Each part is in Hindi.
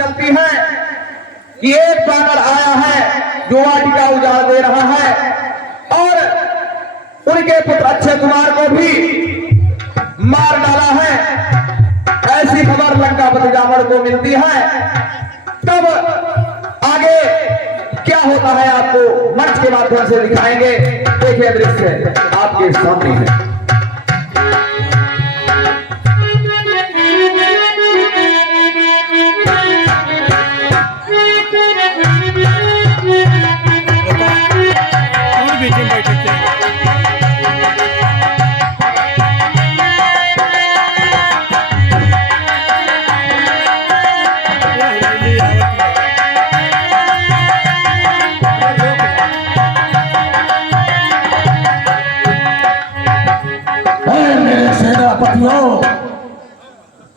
चलती है कि एक बानर आया है जो वाटिका उजाड़ दे रहा है और उनके पुत्र अक्षय कुमार को भी मार डाला है। ऐसी खबर लंकापति रावण को मिलती है। तब आगे क्या होता है आपको मंच के माध्यम से दिखाएंगे। देखिए दृश्य आपके सामने है।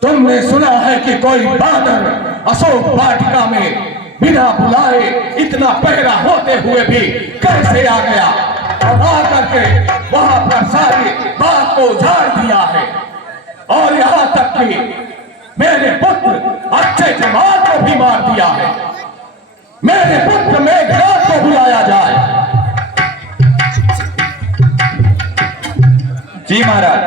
तुमने सुना है कि कोई बादल अशोक वाटिका में बिना बुलाए इतना पहरा होते हुए भी कैसे आ गया और आकर के वहां पर सारी बात को उजाड़ दिया है। और यहाँ तक कि मेरे पुत्र अक्षय कुमार को भी मार दिया है। मेरे पुत्र मेघनाथ को बुलाया जाए। जी महाराज।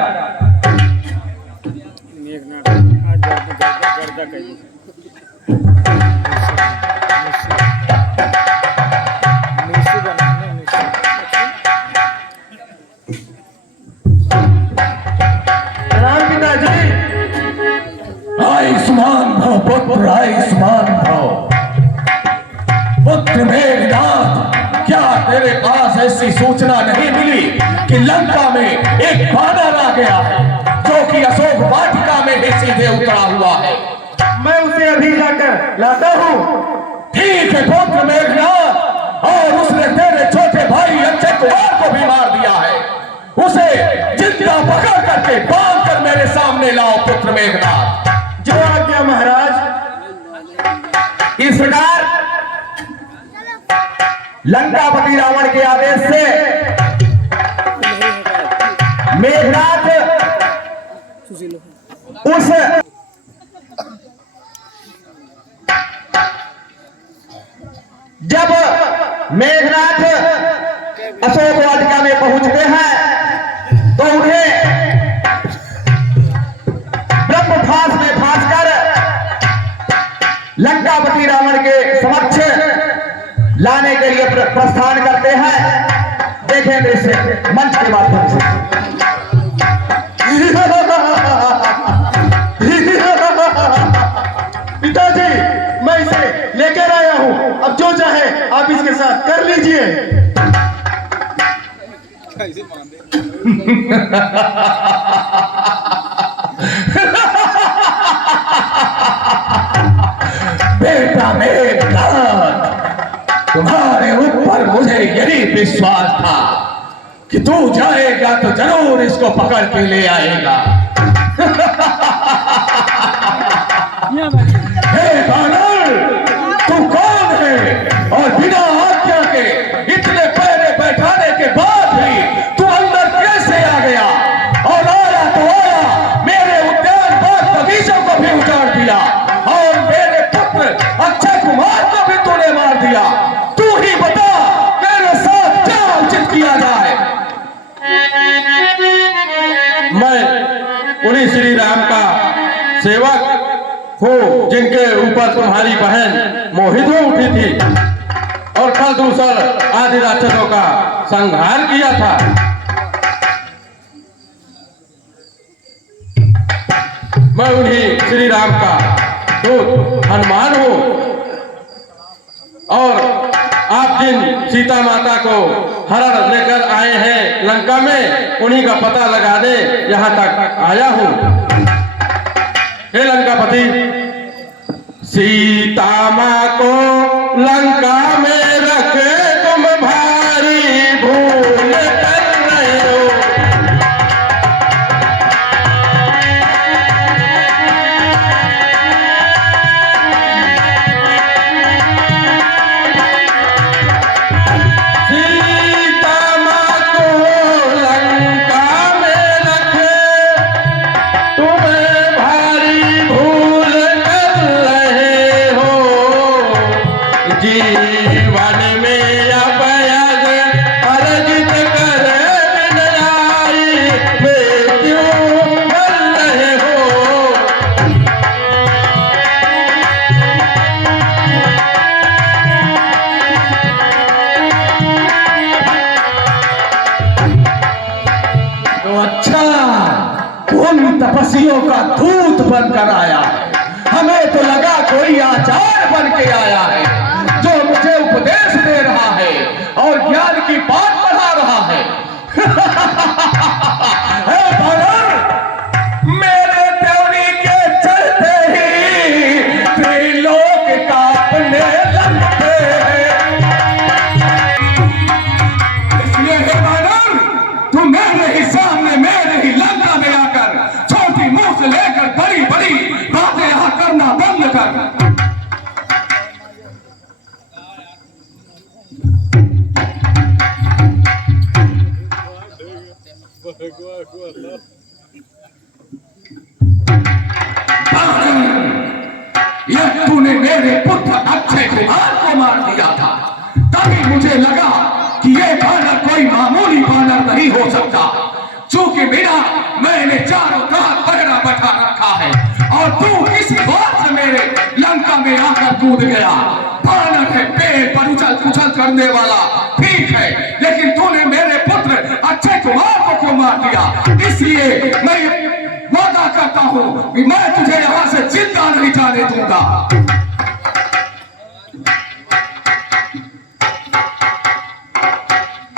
आयुष्मान भव पुत्र, आयुष्मान भव पुत्र मेघनाथ। क्या तेरे पास ऐसी सूचना नहीं मिली कि लंका में एक बानर आ गया है जो कि अशोक वाटिका में ही सीधे उतरा हुआ है? मैं उसे अभी जाकर लाता हूँ। ठीक है पुत्र मेघनाथ। और उसने तेरे छोटे भाई अक्षय कुमार को भी मार दिया है। उसे जिंदा पकड़ करके बांध कर मेरे सामने लाओ पुत्र मेघनाथ। जो आज्ञा महाराज। इस प्रकार लंकापति रावण के आदेश से मेघनाथ उस जब मेघनाथ अशोक वाटिका में पहुंचते हैं तो उन्हें ब्रह्मफास में फांस कर लंकापति रावण के समक्ष लाने के लिए प्रस्थान करते हैं। देखें दृश्य मंच के माध्यम से। पिताजी, मैं इसे लेकर आया हूं। अब जो चाहे आप इसके साथ कर लीजिए। बेटा मेघनाथ, तुम्हारे ऊपर मुझे यही विश्वास था कि तू जाएगा तो जरूर इसको पकड़ के ले आएगा। हे बानर, तू कौन है और बिना आज्ञा के इतने पहरे बैठाने के बाद भी तू अंदर कैसे आ गया? और आया तो आया, मेरे उद्यान बाग बगीचों को भी उजाड़ दिया और मेरे पुत्र अक्षय कुमार को भी तूने मार दिया। तू ही बता, मेरे साथ क्या उचित किया जाए? मैं उन्हीं श्री राम का सेवक हूँ जिनके ऊपर तुम्हारी बहन मोहित हो उठी थी और कल दूसर आदि राक्षसों का संहार किया था। मैं उन्हीं श्री राम का दूत हनुमान हूँ और आप जिन सीता माता को हरण लेकर आए हैं लंका में, उन्हीं का पता लगाने यहाँ तक आया हूँ। हे लंकापति, सीता माँ को लंका में रखे तुम भारी भूल कर रहे हो। सीता माँ को लंका में रखे तुम्हें भारी भूल कर रहे हो। जीवन में अपयग अर्जित कर बिन आई, वे क्यों बन रहे हो। तो अच्छा, उन तपस्वियों का दूत बनकर आया है। हमें तो लगा कोई आचार्य बन के आया है जो मुझे उपदेश दे रहा है और ज्ञान की बात पढ़ा रहा है। हे बालक, मेरे त्योरी के चलते ही त्रिलोक कांपने लगते हैं। इसलिए हे बालक, तू मेरे ही सामने मेरे ही लंका में आकर छोटी मुंह से लेकर बड़ी बड़ी बातें यहाँ करना बंद कर। यह तूने मेरे पुत्र अक्षय कुमार को मार दिया था, तभी मुझे लगा कि यह बानर कोई मामूली बानर नहीं हो सकता। चूंकि बिना मैंने चारों तरफ पहरा बैठा रखा है और तू किस बात से मेरे लंका में आकर कूद गया। बानर है, पेड़ पर उछल कुछल करने वाला, ठीक है, लेकिन तूने मेरे पुत्र अक्षय कुमार को क्यों मार दिया। इसलिए मैं वादा करता हूं कि मैं तुझे यहां से जिंदा नहीं जाने दूंगा।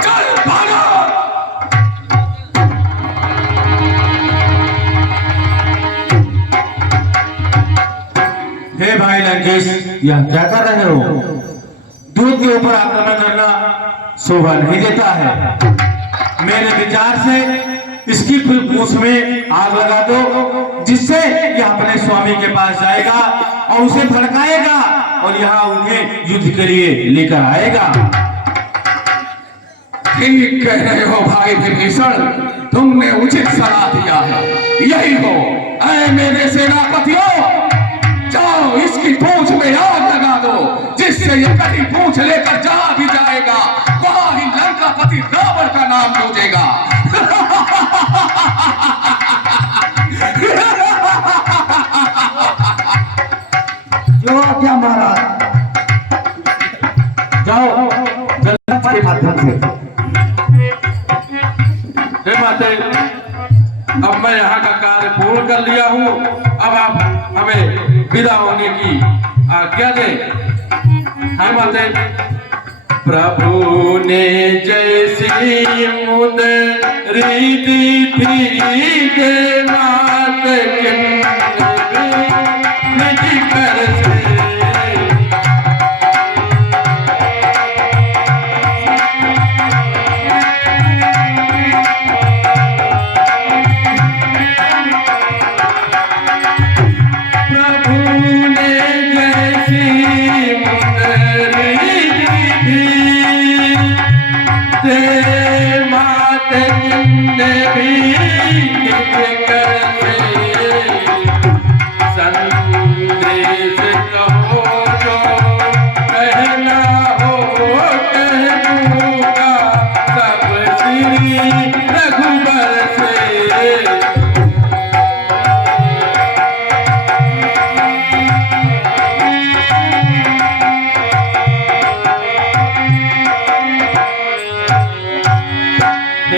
चल भागो। हे भाई लंकेश, यह क्या कर रहे हो? दूध के ऊपर आक्रमण करना शोभा नहीं देता है। मेरे विचार से इसकी पूंछ में आग लगा दो, जिससे यह अपने स्वामी के पास जाएगा और उसे भड़काएगा और यहाँ उन्हें युद्ध के लिए लेकर आएगा। ठीक कह रहे हो भाई विभीषण, तुमने उचित सलाह दिया है। यही हो, ऐ मेरे सेनापतियों, जाओ इसकी पूंछ में आग लगा दो, जिससे ये कटी पूंछ लेकर जहां भी जाएगा वहां ही लंकापति रावण का नाम गूंजेगा। जो क्या महाराज, जाओ जल्दी के माध्यम से। हे माते, अब मैं यहाँ का कार्य पूर्ण कर लिया हूँ। अब आप हमें विदा होने की आज्ञा दें। हे माते, प्रभु ने जैसी मुद्री दी थी के मात निज कर से,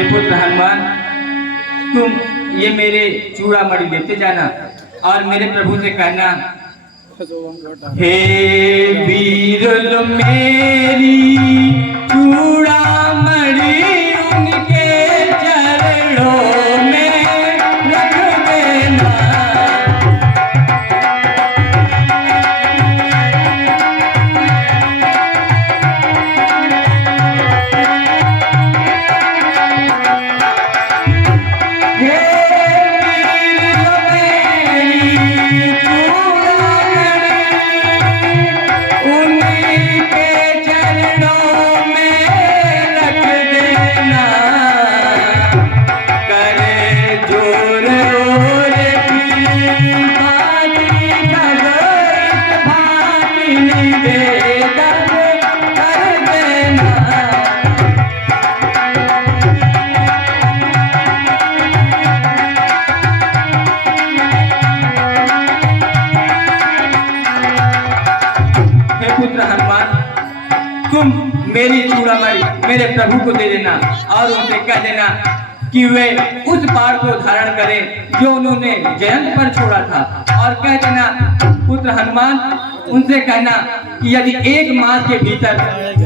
पुत्र हनुमान, तुम ये मेरे चूड़ामणि लेते जाना और मेरे प्रभु से कहना, हे वीर मेरी चूड़ामणि उनके चरणों में रख देना। उनके चरणों तुम मेरी चूड़ामणि मेरे प्रभु को दे देना और उनसे कह देना कि वे उस बाण को धारण करें जो उन्होंने जयंत पर छोड़ा था। और कह देना पुत्र हनुमान, उनसे कहना कि यदि 1 मास के भीतर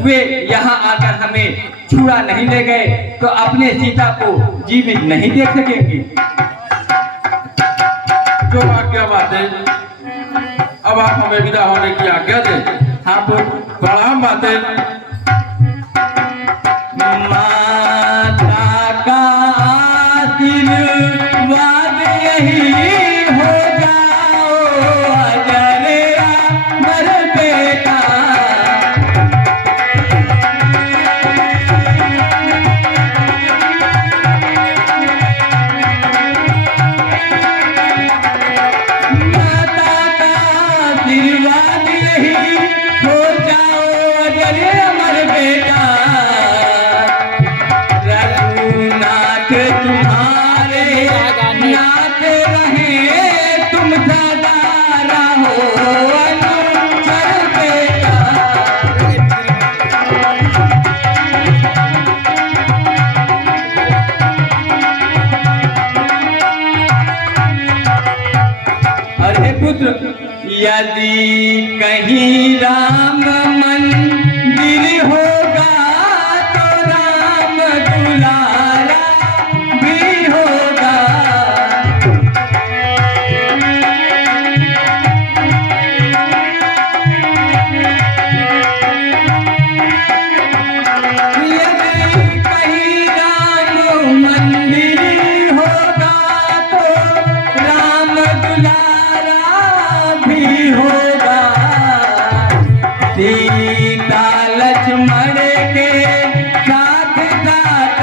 वे यहाँ आकर हमें छुड़ा नहीं ले गए तो अपने सीता को जीवित नहीं देख सकेंगे। जो आज्ञा बातें, अब आप हमें विदा होने की आज्ञा दें। हाँ पुत्र। प्रणाम बातें। माता का आशीर्वाद यही हो जाओ अजर अमर बेटा। माता का आशीर्वाद यही हो जाओ अजर अमर बेटा। रघुनाथ तुम्हारे नाथ रहे, तुम सदा रहो अनुचर बेटा। अरे पुत्र, यदि कहीं राम मंदिर होगा तो राम दुलारा भी होगा। यदि कहीं राम मंदिर होगा तो राम दुलारा भी होगा। सीता लक्ष्मण के साथ साथ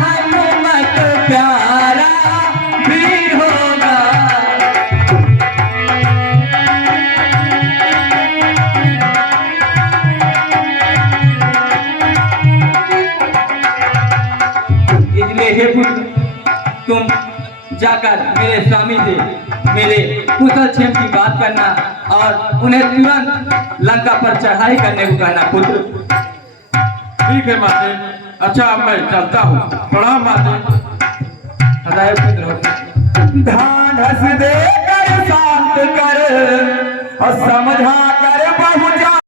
हनुमत प्यारा भी होगा। इसलिए हे पुत्र, तुम जाकर मेरे स्वामी से मेरे कुशल क्षेम की बात करना और उन्हें तुरंत लंका पर चढ़ाई करने को कहना पुत्र। ठीक है माते। अच्छा, अब मैं चलता हूँ। प्रणाम माते। सदैव पुत्र। ढांढस दे कर शांत कर और समझा